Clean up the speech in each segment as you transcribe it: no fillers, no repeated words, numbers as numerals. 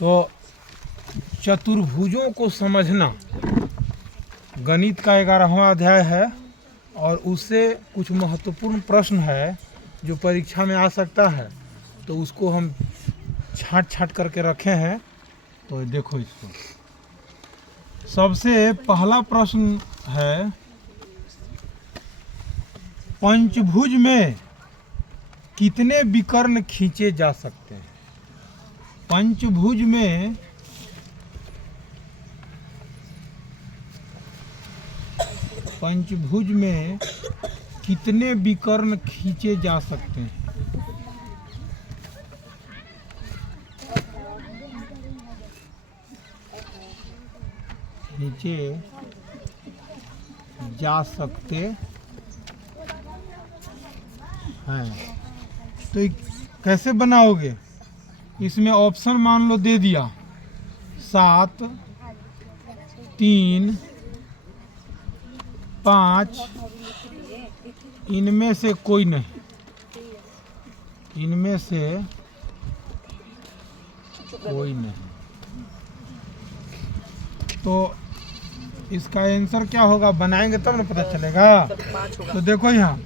तो चतुर्भुजों को समझना गणित का 11वां अध्याय है और उससे कुछ महत्वपूर्ण प्रश्न है जो परीक्षा में आ सकता है, तो उसको हम छांट करके रखे हैं। तो देखो इसको, सबसे पहला प्रश्न है, पंचभुज में कितने विकर्ण खींचे जा सकते हैं? पंचभुज में कितने विकर्ण खींचे जा सकते हैं? खींचे जा सकते हैं। तो कैसे बनाओगे? इसमें ऑप्शन मान लो दे दिया 7, 3, 5, इनमें से कोई नहीं, इनमें से कोई नहीं। तो इसका आंसर क्या होगा? बनाएंगे तब ना पता चलेगा। तो देखो यहाँ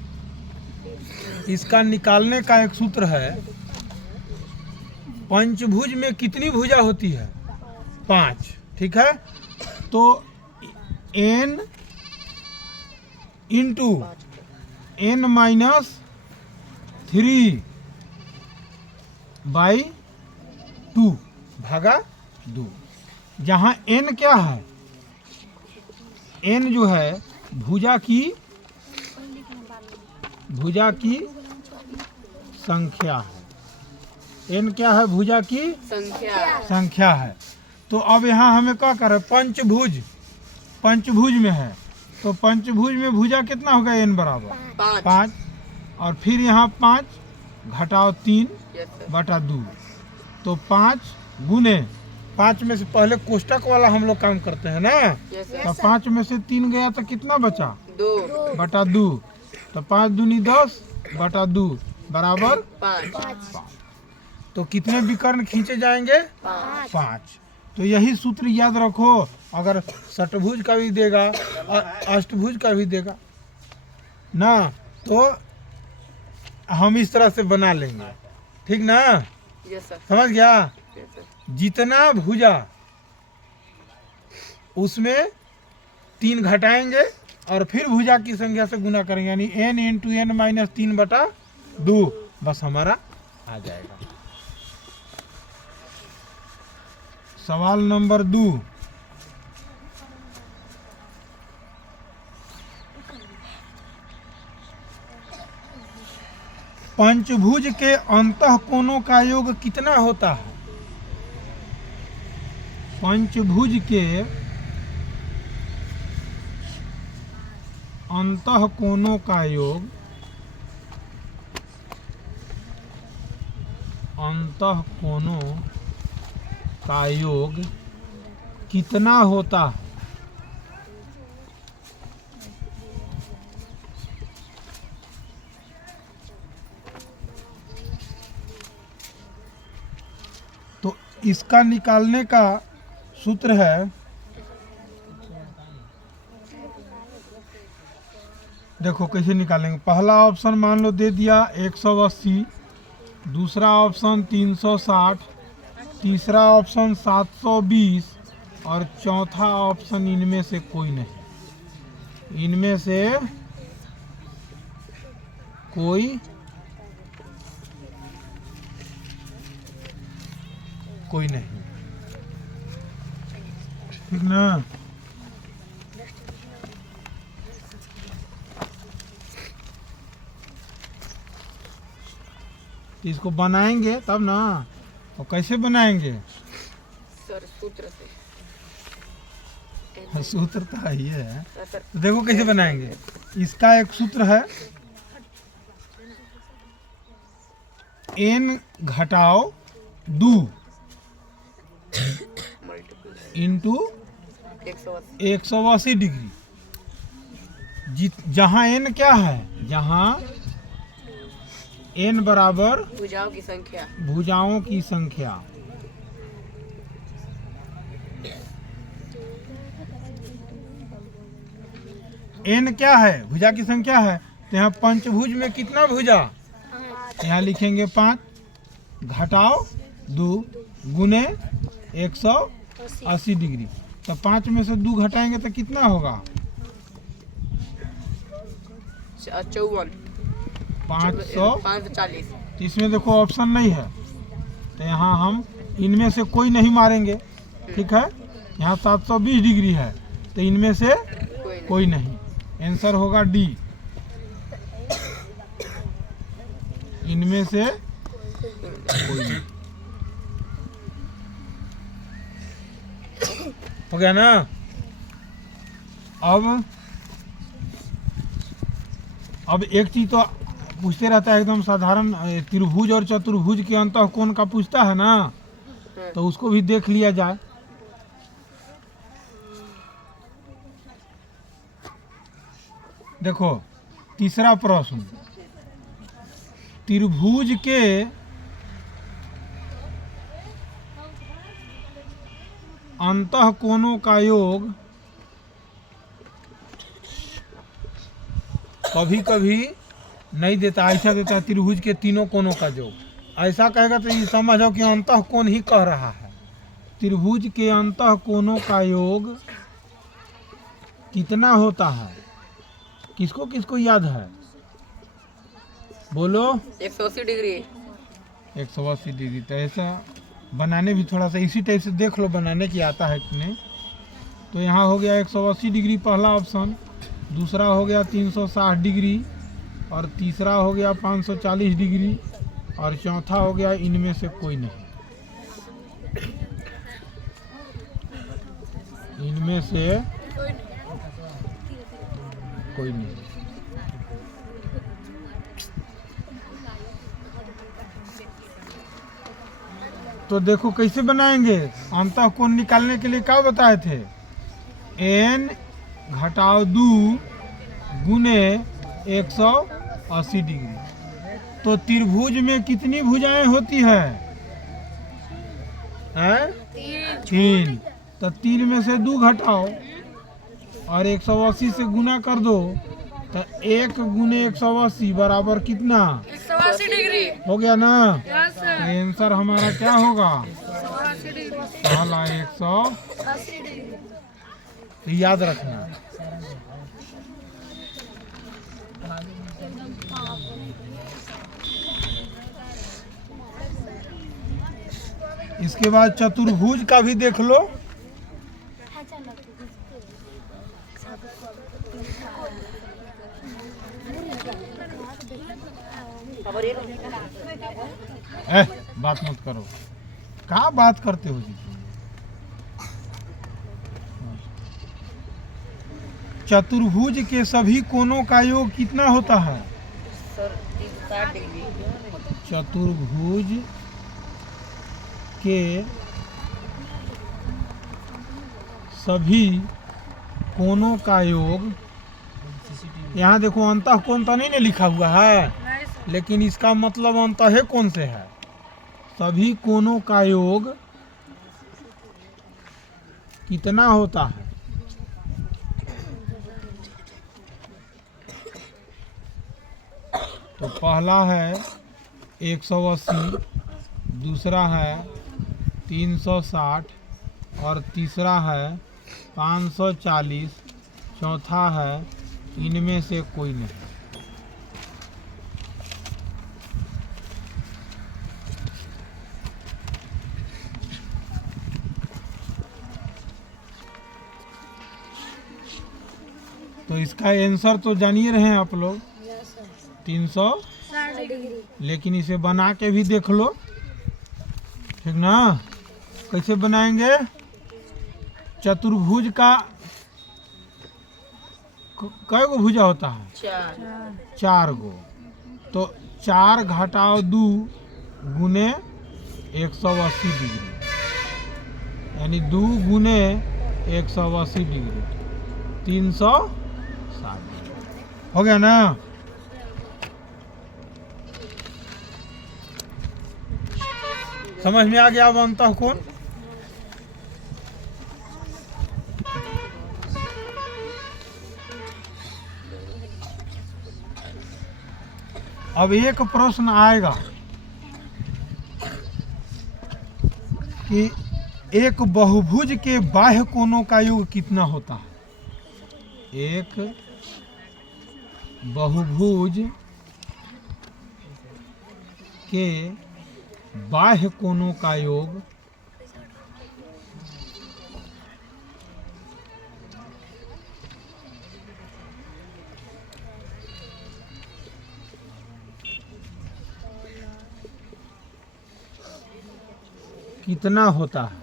इसका निकालने का एक सूत्र है, पंचभुज में कितनी भुजा होती है? 5, ठीक है। तो n into n minus 3 by 2 भागा 2, जहाँ n क्या है? n जो है भुजा की संख्या है। n क्या है? भुजा की संख्या है। तो अब यहाँ हमें क्या कर रहे हैं? पंचभुज में है, तो पंचभुज में भुजा कितना होगा? n बराबर 5, और फिर यहाँ 5 घटाओ 3 बटा 2, तो 5 गुने 5 में से पहले कोष्टक वाला हम लोग काम करते हैं ना। तो 5 में से 3 गया तो कितना बचा? 2 बटा 2, तो 5 दूनी 10 बटा 2 बराबर 5। तो कितने विकर्ण खींचे जाएंगे? 5। तो यही सूत्र याद रखो, अगर षटभुज का भी देगा और अष्टभुज का भी देगा ना, तो हम इस तरह से बना लेंगे, ठीक ना? समझ गया? जितना भुजा उसमें 3 घटाएंगे और फिर भुजा की संख्या से गुना करेंगे, यानी n इंटू n माइनस 3 बटा 2, बस हमारा आ जाएगा। सवाल नंबर 2, पंचभुज के अंतःकोणों का योग कितना होता है? पंचभुज के अंतःकोणों का योग कितना होता है? तो इसका निकालने का सूत्र है, देखो कैसे निकालेंगे। पहला ऑप्शन मान लो दे दिया 180, दूसरा ऑप्शन 360, तीसरा ऑप्शन 720 और चौथा ऑप्शन इनमें से कोई नहीं, इनमें से कोई नहीं, ठीक ना? इसको बनाएंगे तब ना। और कैसे बनाएंगे? सर सूत्र से। सूत्र तो ही है, तो देखो कैसे बनाएंगे। इसका एक सूत्र है, n घटाओ 2 इंटू 180 डिग्री, जहाँ n क्या है? जहाँ n बराबर भुजाओं की संख्या एन क्या है, भुजा की संख्या है। तो यहाँ पंचभुज में कितना भुजा, यहाँ लिखेंगे 5 घटाओ 2 गुने 180 डिग्री। तो 5 में से 2 घटाएंगे तो कितना होगा, 54 540। तो इसमें देखो ऑप्शन नहीं है, तो यहाँ हम इनमें से कोई नहीं मारेंगे, ठीक है। यहाँ 720 डिग्री है, तो इनमें से कोई नहीं। आंसर होगा डी, इनमें से कोई नहीं। हो गया ना। अब एक चीज तो पूछते रहता है एकदम साधारण, त्रिभुज और चतुर्भुज के अंतः कोण का पूछता है ना, तो उसको भी देख लिया जाए। देखो तीसरा प्रश्न, त्रिभुज के अंतः कोणों का योग कभी कभी नहीं देता, ऐसा देता है त्रिभुज के तीनों कोणों का योग। ऐसा कहेगा तो ये समझो कि अंतः कोण ही कह रहा है। त्रिभुज के अंतः कोणों का योग कितना होता है, किसको किसको याद है, बोलो। 180 डिग्री। 180 डिग्री। तो ऐसा बनाने भी थोड़ा सा इसी टाइप से देख लो, बनाने की आता है कि नहीं। तो यहाँ हो गया 180 डिग्री पहला ऑप्शन, दूसरा हो गया 360 डिग्री, और तीसरा हो गया 540 डिग्री, और चौथा हो गया इनमें से कोई नहीं, इनमें से कोई नहीं। तो देखो कैसे बनाएंगे, अंतः कोण निकालने के लिए क्या बताए थे, n घटाओ 2 गुने 180 डिग्री। तो त्रिभुज में कितनी भुजाएं होती है, 3। तो 3 में से 2 घटाओ और 180 से गुना कर दो, तो 1 गुने 180 बराबर कितना, 180 डिग्री। हो गया ना। Yes sir. आंसर हमारा क्या होगा, 180 डिग्री। पहला 180 डिग्री। याद रखना। इसके बाद चतुर्भुज का भी देख लो। बात मत करो, कहाँ बात करते हो जी। चतुर्भुज के सभी कोणों का योग कितना होता है, सर 360 डिग्री। चतुर्भुज के सभी कोणों का योग, यहाँ देखो अंतः कोण तो नहीं ना लिखा हुआ है, लेकिन इसका मतलब अंतः कोण से है। सभी कोणों का योग कितना होता है, तो पहला है 180, दूसरा है 360, और तीसरा है 540, चौथा है इनमें से कोई नहीं। तो इसका आंसर तो जानिए रहे हैं आप लोग, 360 डिग्री। लेकिन इसे बना के भी देख लो, ठीक ना। कैसे बनाएंगे, चतुर्भुज का कै गो भुजा होता है, 4 गो। तो 4 घटाओ 2 गुने 180 डिग्री, यानी 2 गुने 180 डिग्री, 360 डिग्री। हो गया ना। समझ में आ गया अब अंतः कोण। अब एक प्रश्न आएगा कि एक बहुभुज के बाह्य कोणों का योग कितना होता है। एक बहुभुज के बाह्य कोणों का योग कितना होता है।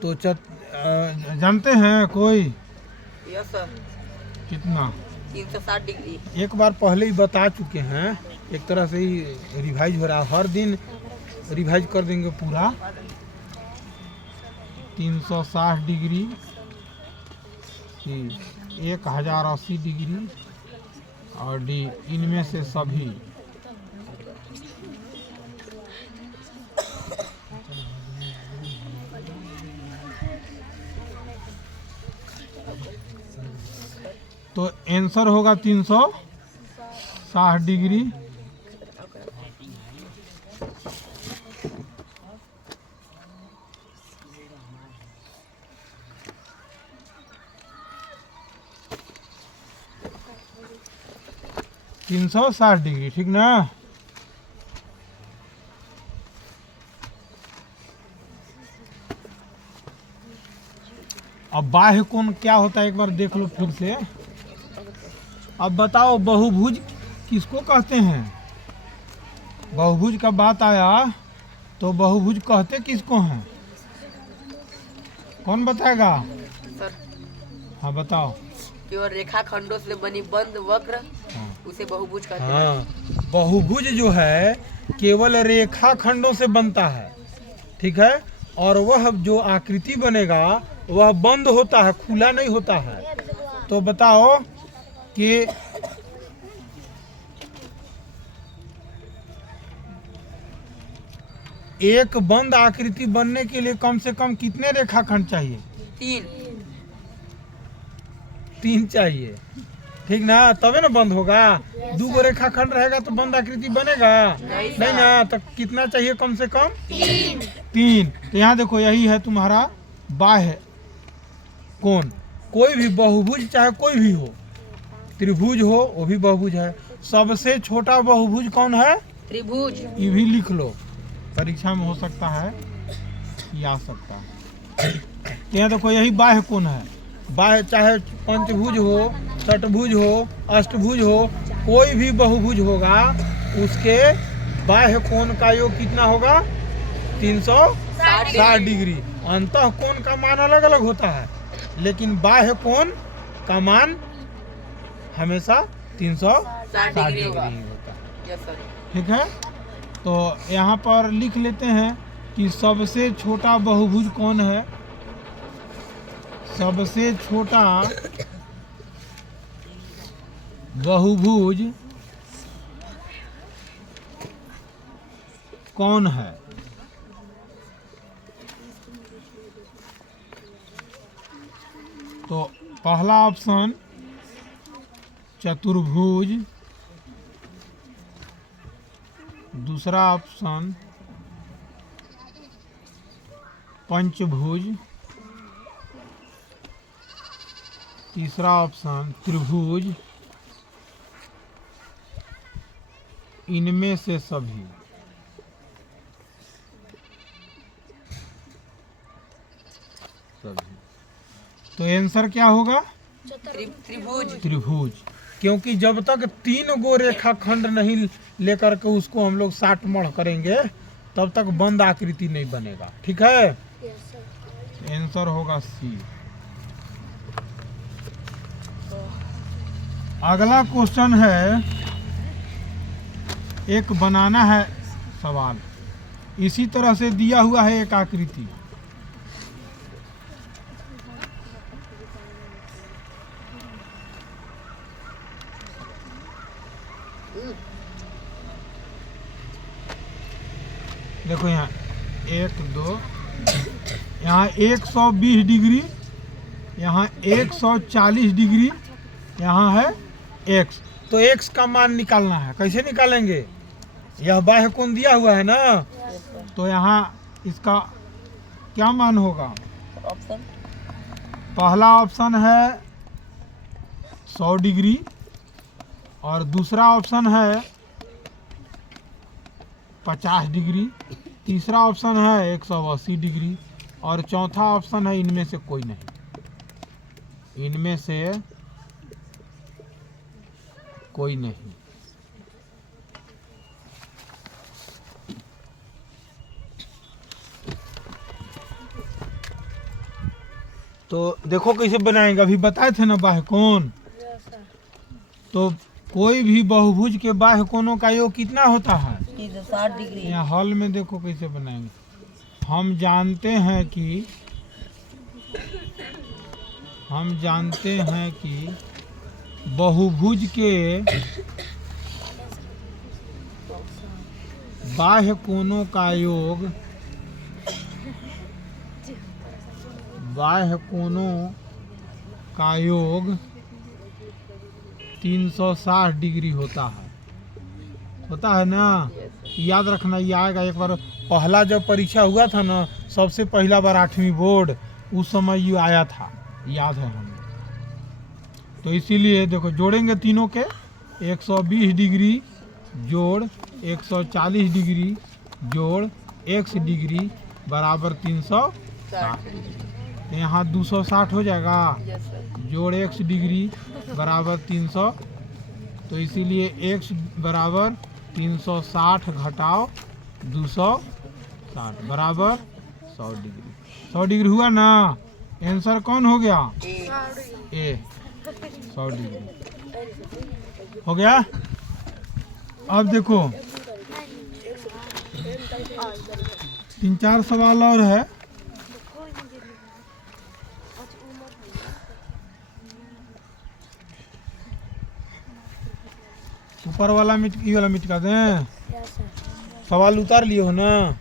तो जानते हैं कोई यस सर कितना? 360 डिग्री। एक बार पहले ही बता चुके हैं, एक तरह से ही रिवाइज हो रहा है, हर दिन रिवाइज कर देंगे पूरा। 360 डिग्री, 1080 डिग्री और डी, इनमें से सभी तो आंसर होगा 360 डिग्री। ठीक ना? अब बाह्य कोण क्या होता है एक बार देख लो फिर से। अब बताओ बहुभुज किसको कहते हैं? बहुभुज का बात आया तो बहुभुज कहते किसको हैं? कौन बताएगा? सर हाँ बताओ। केवल रेखा खंडों से बनी बंद वक्र उसे बहुभुज कहते हैं। हाँ, बहुभुज जो है केवल रेखा खंडों से बनता है, ठीक है, और वह जो आकृति बनेगा वह बंद होता है, खुला नहीं होता है। तो बताओ कि एक बंद आकृति बनने के लिए कम से कम कितने रेखाखंड चाहिए? 3 चाहिए, ठीक ना? तबे ना बंद होगा। 2 रेखाखंड रहेगा तो बंद आकृति बनेगा नहीं ना। तो कितना चाहिए कम से कम? 3। तो यहाँ देखो यही है तुम्हारा बाह्य कोण। कोई भी बहुभुज चाहे कोई भी हो, त्रिभुज हो वो भी बहुभुज है। सबसे छोटा बहुभुज कौन है? त्रिभुज। ये भी लिख लो, परीक्षा में हो सकता है ये आ सकता है। यहाँ देखो यही बाह्य कोण है। बाह्य चाहे पंचभुज हो, षटभुज हो, अष्टभुज हो, कोई भी बहुभुज होगा उसके बाह्य कोण का योग कितना होगा? 360 डिग्री। अंतः कोण का मान अलग अलग होता है लेकिन बाह्य कोण का मान हमेशा 360 डिग्री होता है। Yes sir. ठीक है, तो यहाँ पर लिख लेते हैं कि सबसे छोटा बहुभुज कौन है। सबसे छोटा बहुभुज कौन है? तो पहला ऑप्शन चतुर्भुज, दूसरा ऑप्शन पंचभुज, तीसरा ऑप्शन त्रिभुज, इनमें से सभी। तो आंसर क्या होगा? त्रिभुज। त्रिभुज, क्योंकि जब तक 3 गो रेखाखंड नहीं लेकर के उसको हम लोग 60 मढ़ करेंगे तब तक बंद आकृति नहीं बनेगा। ठीक है, आंसर होगा सी। अगला क्वेश्चन है, एक बनाना है सवाल, इसी तरह से दिया हुआ है एक आकृति। देखो यहाँ 1 2, यहाँ 120 डिग्री, यहाँ 140 डिग्री, यहाँ है x। तो x का मान निकालना है। कैसे निकालेंगे? यह बाह्य कोण दिया हुआ है ना, तो यहाँ इसका क्या मान होगा? ऑप्शन पहला ऑप्शन है 100 डिग्री और दूसरा ऑप्शन है 50 डिग्री, तीसरा ऑप्शन है 180 डिग्री और चौथा ऑप्शन है इनमें से कोई नहीं, इनमें से कोई नहीं। तो देखो कैसे बनाएंगे, अभी बताए थे ना बाह्य कोण। तो कोई भी बहुभुज के बाह्य कोणों का योग कितना होता है? 60 डिग्री। यहाँ हॉल में देखो कैसे बनाएंगे। हम जानते हैं कि बहुभुज के बाह्य कोणों का योग 360 डिग्री होता है ना। याद रखना, ये आएगा। एक बार पहला जब परीक्षा हुआ था ना, सबसे पहला बार 8वीं बोर्ड, उस समय ये आया था, याद है हमें। तो इसीलिए देखो जोड़ेंगे तीनों के, 120 डिग्री जोड़ 140 डिग्री जोड़ x डिग्री बराबर 360 डिग्री। तो यहाँ 260 हो जाएगा, जोड़ x डिग्री बराबर 300। तो इसीलिए x बराबर 360 घटाओ 260 बराबर 100 डिग्री। 100 डिग्री हुआ ना, आंसर कौन हो गया? ए 100 डिग्री हो गया। अब देखो 3-4 सवाल और है। ऊपर वाला ये वाला मिटका दें। सवाल उतार लिए हो ना?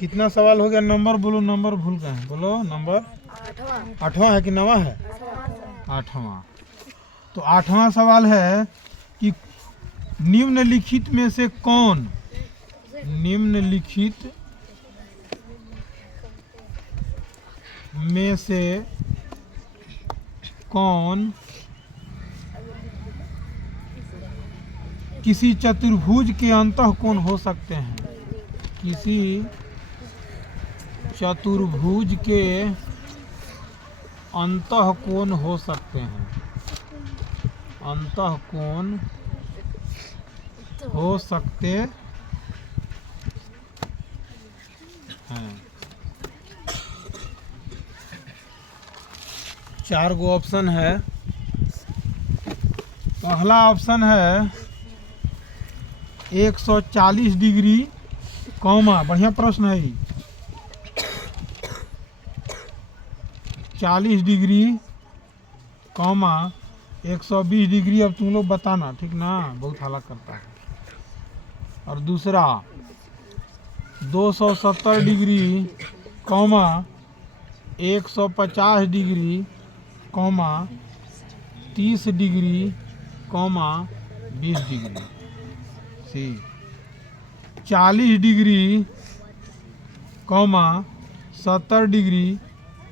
कितना सवाल हो गया? नंबर बोलो, नंबर भूल गए हैं, बोलो नंबर। 8वां है कि 9वां है? 8वां। तो 8वां सवाल है कि निम्नलिखित में से कौन किसी चतुर्भुज के अंतःकोण हो सकते हैं? किसी चतुर्भुज के अंतःकोण हो सकते हैं, अंतःकोण हो सकते हैं। 4 गो ऑप्शन है। पहला ऑप्शन है 140 डिग्री कॉमा, बढ़िया प्रश्न है ये, 40 डिग्री कॉमा 120 डिग्री। अब तुम लोग बताना, ठीक ना, बहुत हालत करता है। और दूसरा 270 degree comma 150 degree comma 30 degree comma 20 degree. C 40 degree comma 70 degree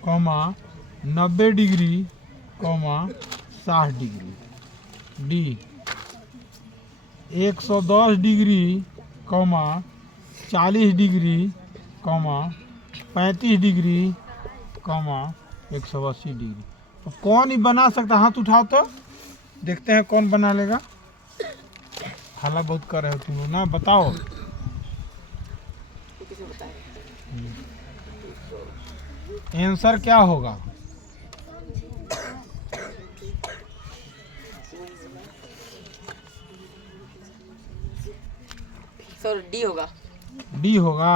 comma 90 degree comma 60 degree. D 110 degree comma 40 degree comma 35 degree comma 180 degree. तो कौन ही बना सकता? हाथ उठाओ तो देखते हैं कौन बना लेगा। हाला बहुत कर रहे हो तुम लोग ना, बताओ। आंसर क्या होगा? सर डी होगा। डी होगा?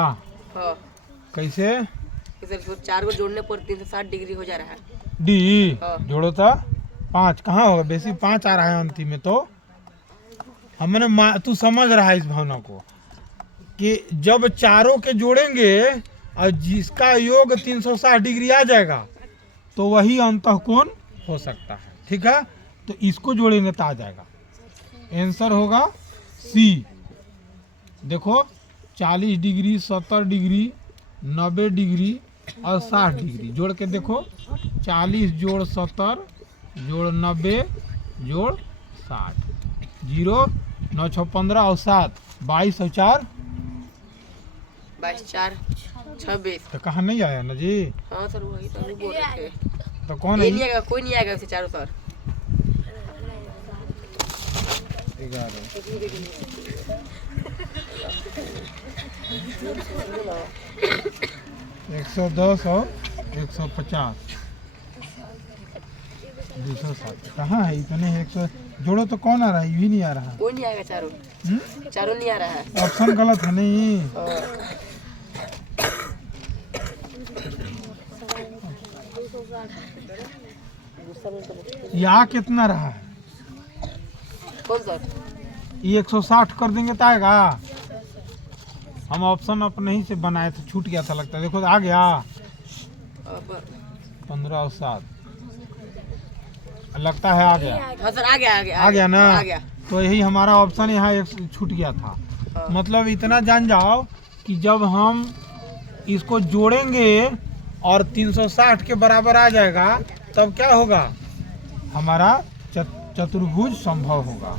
हाँ। कैसे? सर 4 को जोड़ने पर 360 डिग्री हो जा रहा है। डी हाँ। जोड़ो तो 5 कहाँ होगा? बेसिक 5 आ रहा है अंतिम में। तो हमने तू समझ रहा है इस भावना को कि जब चारों के जोड़ेंगे और जिसका योग 360 डिग्री आ जाएगा तो वही अंतःकोण हो सकता है। ठीक है, तो इसको जोड़ेंगे तो आ जाएगा। आंसर होगा सी। देखो 40 डिग्री, 70 डिग्री, 90 डिग्री और 60 डिग्री जोड़ के देखो। 40 जोड़ 70 जोड़ 90 जोड़ 60, 0 9 6 15 और 7 22 और 4 22 4 26। तो कहाँ नहीं आया ना जी? हाँ सर वही तो हम बोल रहे थे। तो कौन है? ये नहीं आएगा, कोई नहीं आएगा वैसे चारों सर। 110 और 150 260 कहाँ है इतने? 100 जोड़ो तो कौन आ रहा है? ये भी नहीं आ रहा। कोई नहीं आएगा चारों, चारों नहीं आ रहा है। ऑप्शन गलत है नहीं। यहाँ कितना रहा है? कौन सर? ये 160 कर देंगे तो आएगा। हम ऑप्शन अपने ही से बनाए थे, छूट गया था लगता है। देखो आ गया 15 और 7 लगता है आ गया। हाँ सर आ गया, आ गया ना? आ गया। तो यही हमारा ऑप्शन यहाँ एक छूट गया था। मतलब इतना जान जाओ कि जब हम इसको जोड़ेंगे और 360 के बराबर आ जाएगा तब क्या होगा? हमारा चतुर्भुज संभव होगा।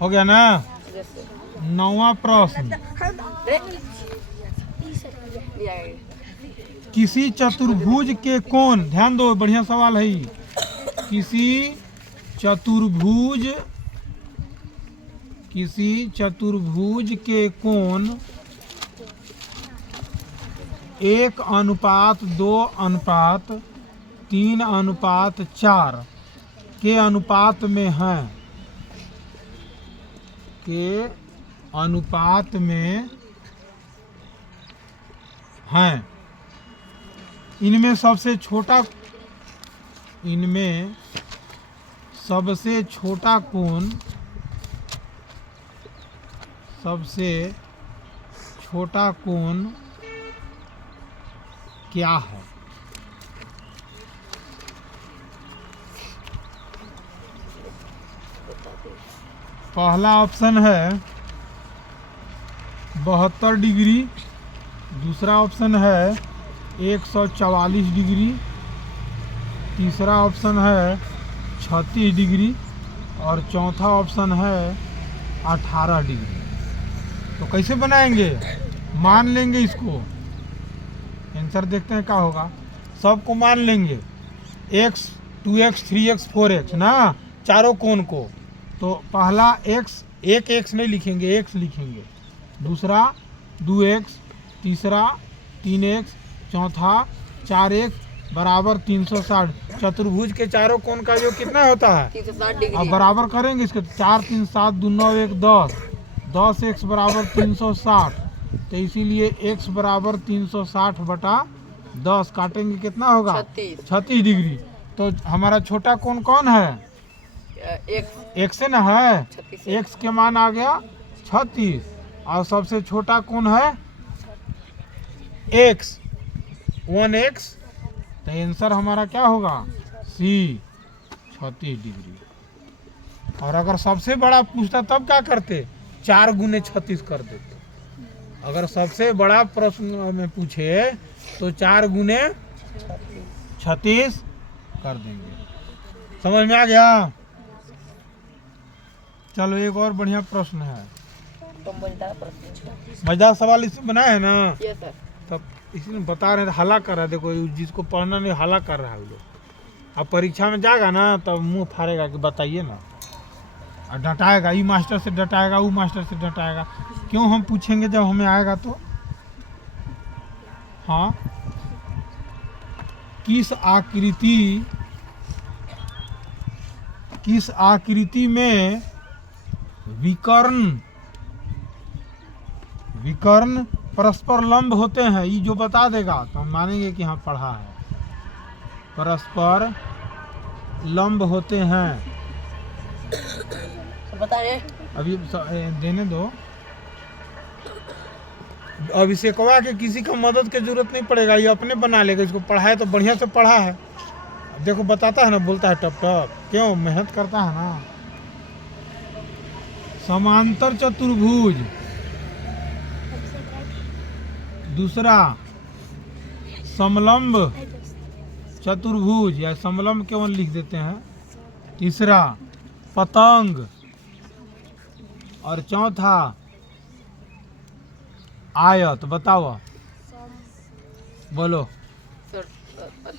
हो गया ना? 9वां प्रश्न। किसी चतुर्भुज के कोण, ध्यान दो बढ़िया सवाल है। किसी चतुर्भुज के कोण 1:2:3:4 के अनुपात में है। इनमें सबसे छोटा कोण क्या है? पहला ऑप्शन है 72 डिग्री, दूसरा ऑप्शन है 144 डिग्री, तीसरा ऑप्शन है 36 डिग्री और चौथा ऑप्शन है 18 डिग्री। तो कैसे बनाएंगे? मान लेंगे इसको। आंसर देखते हैं क्या होगा। सबको मान लेंगे, x 2x 3x 4x ना, चारों कोण को। तो पहला x, एक x नहीं लिखेंगे, x लिखेंगे। दूसरा 2x, तीसरा 3x, चौथा 4x बराबर 360। चतुर्भुज के चारों कोण का जो कितना होता है? 360 डिग्री। अब बराबर करेंगे इसके। 4 3 7 2 9 1 10, 10x बराबर 360। तो इसीलिए x बराबर 360 बटा 10 काटेंगे कितना होगा? 36 डिग्री। तो हमारा छोटा कोण कौन है? x से ना है। x के मान आ गया 36 और सबसे छोटा कोण है x 1x। तो आंसर हमारा क्या होगा? C 36 degree. और अगर सबसे बड़ा पूछता तब क्या करते? 4 गुने 36 कर देते। अगर सबसे बड़ा प्रश्न में पूछे तो 4 गुने 36 कर देंगे। समझ में आ गया? चलो एक और बढ़िया प्रश्न है। मजेदार सवाल इसमें बनाए है ना? Yes sir. तब इसमें बता रहे हैं, हल्ला कर रहा है। देखो जिसको पढ़ना नहीं हल्ला कर रहा है वो लोग। अब परीक्षा में जाएगा ना तब मुंह फाड़ेगा कि बताइए ना, और डटाएगा। ई मास्टर से डटाएगा, वो मास्टर से डटाएगा। क्यों? हम पूछेंगे जब हमें आएगा तो। हाँ, किस आकृति में विकर्ण परस्पर लंब होते हैं? ये जो बता देगा तो हम मानेंगे कि हाँ पढ़ा है। परस्पर लंब होते हैं बताइए। अभी देने दो। अभिषेकवा के किसी का मदद की जरूरत नहीं पड़ेगा, ये अपने बना लेगा। इसको पढ़ाए तो बढ़िया से पढ़ा है। देखो बताता है ना, बोलता है टप टप, क्यों मेहनत करता है ना। समांतर चतुर्भुज, दूसरा समलंब चतुर्भुज या समलंब केवल लिख देते हैं, तीसरा पतंग, और चौथा आयत। बताओ, बोलो। सर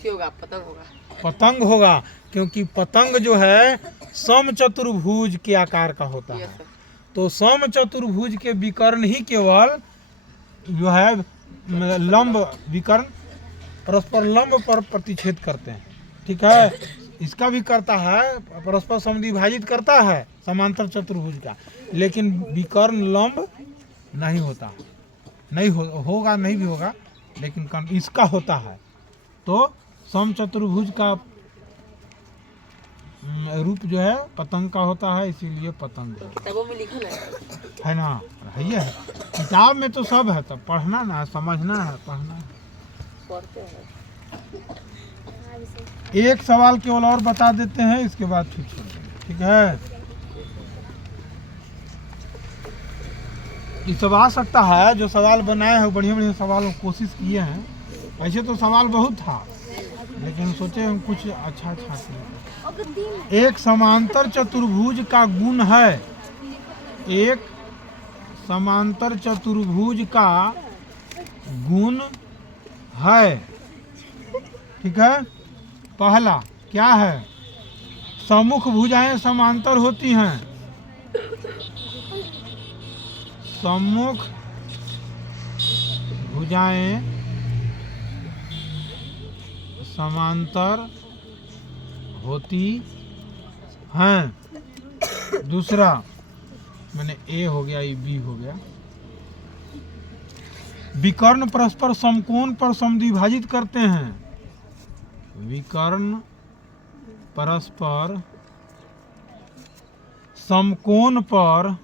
होगा, पतंग होगा। पतंग होगा, क्योंकि पतंग जो है सम चतुर्भुज के आकार का होता है। तो सम चतुर्भुज के विकर्ण ही केवल जो है लंब विकर्ण परस्पर लंब पर प्रतिच्छेद करते हैं। ठीक है, इसका भी करता है, परस्पर समद्विभाजित करता है समांतर चतुर्भुज का, लेकिन विकर्ण लंब नहीं होता। नहीं होगा, नहीं भी होगा, लेकिन इसका होता है। तो सम चतुर्भुज का रूप जो है पतंग का होता है, इसीलिए पतंग किताबों में लिखा है ना। है किताब में तो सब है, तब पढ़ना ना, समझना है, पढ़ना है। एक सवाल केवल और बता देते हैं, इसके बाद ठीक है। ठीक है, ये सब आ सकता है। जो सवाल बनाए हैं बढ़िया बढ़िया सवाल कोशिश किए हैं। ऐसे तो सवाल बहुत था, लेकिन सोचे हम कुछ अच्छा किए। एक समांतर चतुर्भुज का गुण है, एक समांतर चतुर्भुज का गुण है। ठीक है, पहला क्या है? सम्मुख भुजाएं समांतर होती हैं। सम्मुख भुजाएं समांतर होती हैं। दूसरा, मैंने ए हो गया, ये बी हो गया। विकर्ण परस्पर समकोण पर समद्विभाजित करते हैं। विकर्ण परस्पर समकोण पर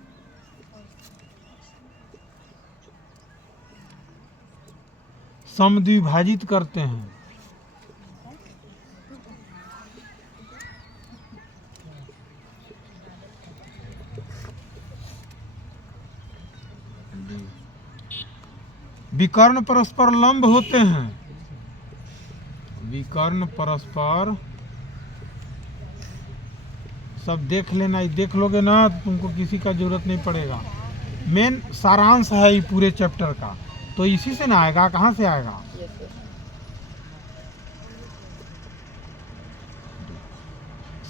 समद्विभाजित करते हैं। विकर्ण परस्पर लंब होते हैं। विकर्ण परस्पर, सब देख लेना, देख लोगे ना तो तुमको किसी का जरूरत नहीं पड़ेगा। मेन सारांश है ये पूरे चैप्टर का, तो इसी से ना आएगा, कहाँ से आएगा?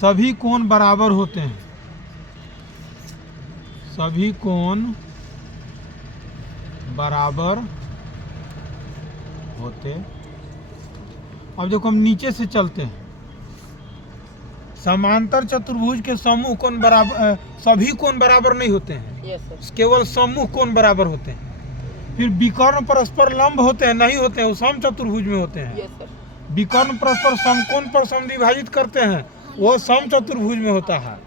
सभी कोण बराबर होते हैं। सभी कोण बराबर होते। अब देखो हम नीचे से चलते हैं। समांतर चतुर्भुज के समूह कोण बराबर, सभी कोण बराबर नहीं होते हैं, केवल समूह कोण बराबर होते हैं। फिर विकर्ण परस्पर लंब होते हैं, नहीं होते हैं, वो सम चतुर्भुज में होते हैं। विकर्ण परस्पर समकोण पर समद्विभाजित करते हैं, वो सम चतुर्भुज में होता है।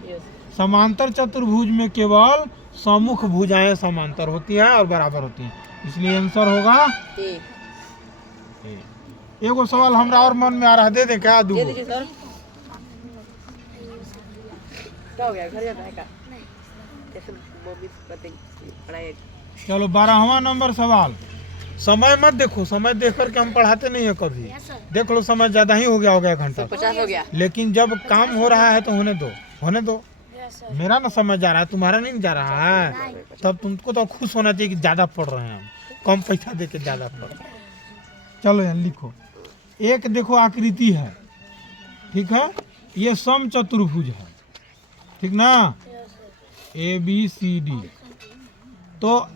समांतर चतुर्भुज में केवल सम्मुख भुजाएं समांतर होती हैं और बराबर होती हैं, इसलिए आंसर होगा ए। एगो सवाल हमरा और मन में आ रहा है, दे दे क्या? दो क्या हो गया? घर जाता है का? चलो 12वां नंबर सवाल। समय मत देखो, समय देख करके हम पढ़ाते नहीं है कभी। देख लो समय ज्यादा ही हो गया, 1 घंटा 50 हो गया। लेकिन जब काम हो रहा है तो होने दो, होने दो। मेरा ना समझ जा रहा है, तुम्हारा नहीं जा रहा है, तब तुमको तो खुश होना चाहिए कि ज्यादा पढ़ रहे हैं हम, कम पैसा दे के ज्यादा पढ़ रहे हैं। चलो यहाँ लिखो। एक देखो आकृति है, ठीक है, ये सम चतुर्भुज है, ठीक ना, ABCD। तो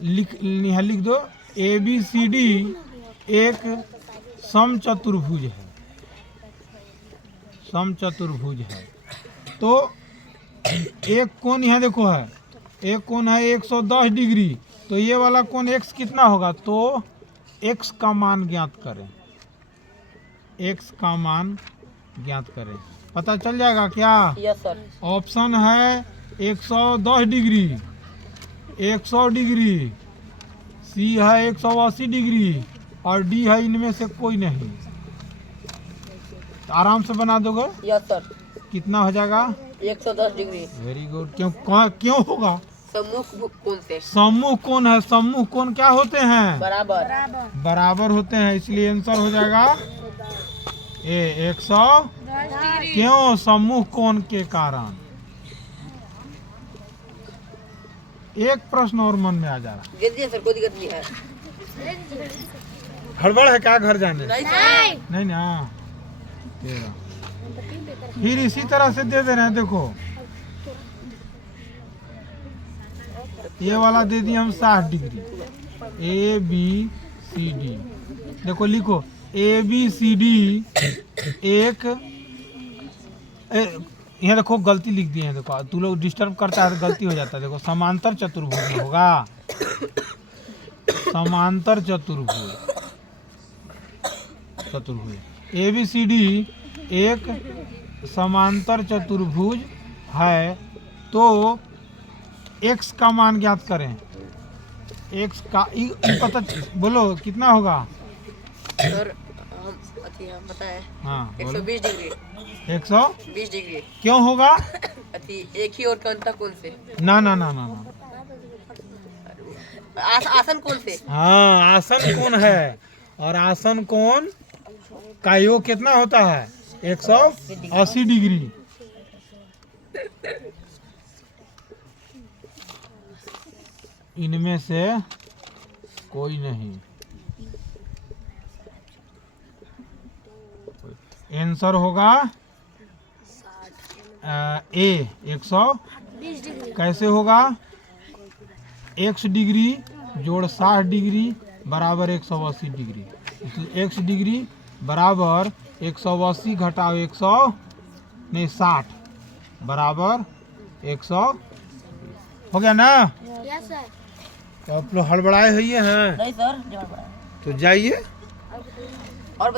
यहाँ लिख दो ABCD एक सम चतुर्भुज है, सम चतुर्भुज है। तो एक कोण यहाँ देखो है, एक कोण है 110 डिग्री, तो ये वाला कोण x कितना होगा? तो x का मान ज्ञात करें, x का मान ज्ञात करें। पता चल जाएगा क्या? Yes sir. ऑप्शन है 110 डिग्री, 100 डिग्री, सी है 180 डिग्री और डी है इनमें से कोई नहीं। तो आराम से बना दोगे? Yes sir. कितना हो जाएगा? 110 डिग्री। Very good. क्यों होगा? सम्मुख कोण से। सम्मुख कोण है। सम्मुख कोण क्या होते हैं? बराबर। बराबर होते हैं, इसलिए आंसर हो जाएगा ए 110। क्यों? सम्मुख कोण के कारण। एक प्रश्न और मन में आ जा रहा। दे दिए सर, कोई दिक्कत नहीं है। हड़बड़ है क्या घर जाने? नहीं। नहीं ना। फिर इसी तरह से दे रहे हैं। देखो ये वाला दे दिए हम 60 degree, A B C D. देखो लिखो ए बी सी डी। एक यहाँ देखो गलती लिख दिए हैं। देखो तू लोग डिस्टर्ब करता है तो गलती हो जाता है। देखो समांतर चतुर्भुज में होगा, समांतर चतुर्भुज। ए बी सी डी एक समांतर चतुर्भुज है। तो x का मान ज्ञात करें। x का पता बोलो कितना होगा? सर हम पता है। हाँ 120 डिग्री। 120 डिग्री। क्यों होगा? एक ही और कौन कौन से? ना ना ना ना ना। आसन कौन से? हाँ आसन कोण है, और आसन कोण का योग कितना होता है? 180 डिग्री। इनमें से कोई नहीं। आंसर होगा ए 120 डिग्री। कैसे होगा? x डिग्री जोड़ 60 डिग्री बराबर 180 डिग्री। x डिग्री बराबर 180 घटाओ 60 बराबर 100। हो गया ना? Yes sir. तो आप लोग हड़बड़ाए हुए हैं। नहीं सर। तो जाइए और